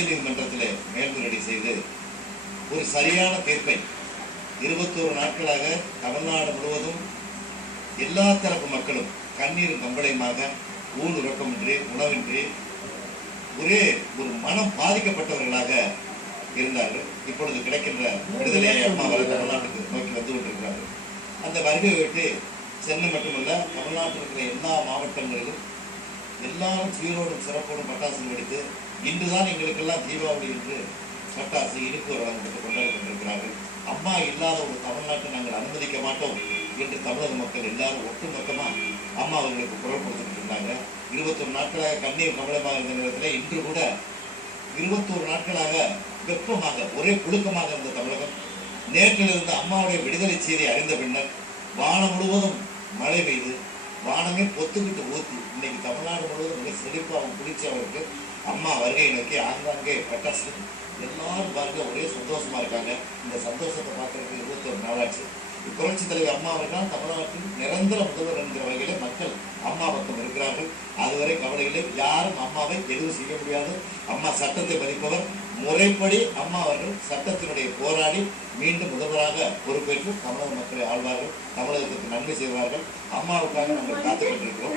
உச்சநீதிமன்றத்தில் மேல்முறையீடு செய்து ஒரு சரியான தீர்ப்பை 21 நாட்களாக தமிழ்நாடு முழுவதும் எல்லா தரப்பு மக்களும் கண்ணீரும் கம்பளையுமாக ஊன் உறக்கமின்றி உணவின்றி ஒரே ஒரு மனம் பாதிக்கப்பட்டவர்களாக இருந்தார்கள். இப்பொழுது கிடைக்கின்ற விடுதலையை அம்மா வர தமிழ்நாட்டுக்கு நோக்கி வந்து கொண்டிருக்கிறார்கள். அந்த வருகை விட்டு சென்னை மட்டுமல்ல, தமிழ்நாட்டில் இருக்கிற எல்லா மாவட்டங்களிலும் எல்லாரும் சீரோடும் சிறப்போடும் பட்டாசு வெடித்து இன்றுதான் எங்களுக்கெல்லாம் தீபாவளி என்று பட்டாசு இனிப்பு வழங்கப்பட்டு கொண்டாடி கொண்டிருக்கிறார்கள். அம்மா இல்லாத ஒரு தமிழ்நாட்டை நாங்கள் அனுமதிக்க மாட்டோம் என்று தமிழக மக்கள் எல்லாரும் ஒட்டுமொத்தமாக அம்மா அவர்களுக்கு குரல் கொடுத்துட்டு இருந்தாங்க. 21 நாட்களாக கண்ணீர் கமலமாக இருந்த நேரத்தில் இன்று கூட 21 நாட்களாக வெப்பமாக ஒரே புழுக்கமாக இருந்த தமிழகம் நேற்றிலிருந்து அம்மாவுடைய விடுதலை செய்தி அறிந்த பின்னர் வானம் முழுவதும் மழை பெய்து வானமே பொத்துக்கிட்டு ஊற்றி இன்னைக்கு தமிழ்நாடு முழுவதும் மிக செழிப்பாகவும் குளிர்ச்சியாகவும் அம்மா வருகையை நோக்கி ஆங்காங்கே பட்டாசு எல்லாரும் பார்க்க ஒரே சந்தோஷமா இருக்காங்க. இந்த சந்தோஷத்தை பார்க்கறதுக்கு 21 நாளாச்சு. புரட்சி தலைவர் அம்மா அவர்கள் தமிழ்நாட்டில் நிரந்தர முதல்வர் என்கிற வகையிலே மக்கள் அம்மா பக்கம் இருக்கிறார்கள். அதுவரை கவலையிலே யாரும் அம்மாவை எதுவும் செய்ய முடியாது. அம்மா சட்டத்தை மதிப்பவர். முறைப்படி அம்மா அவர்கள் சட்டத்தினுடைய போராடி மீண்டும் முதல்வராக பொறுப்பேற்று தமிழக மக்களை ஆழ்வார்கள், தமிழகத்திற்கு நன்மை செய்வார்கள். அம்மாவுக்காக நாங்கள் காத்துக் கொண்டிருக்கிறோம்.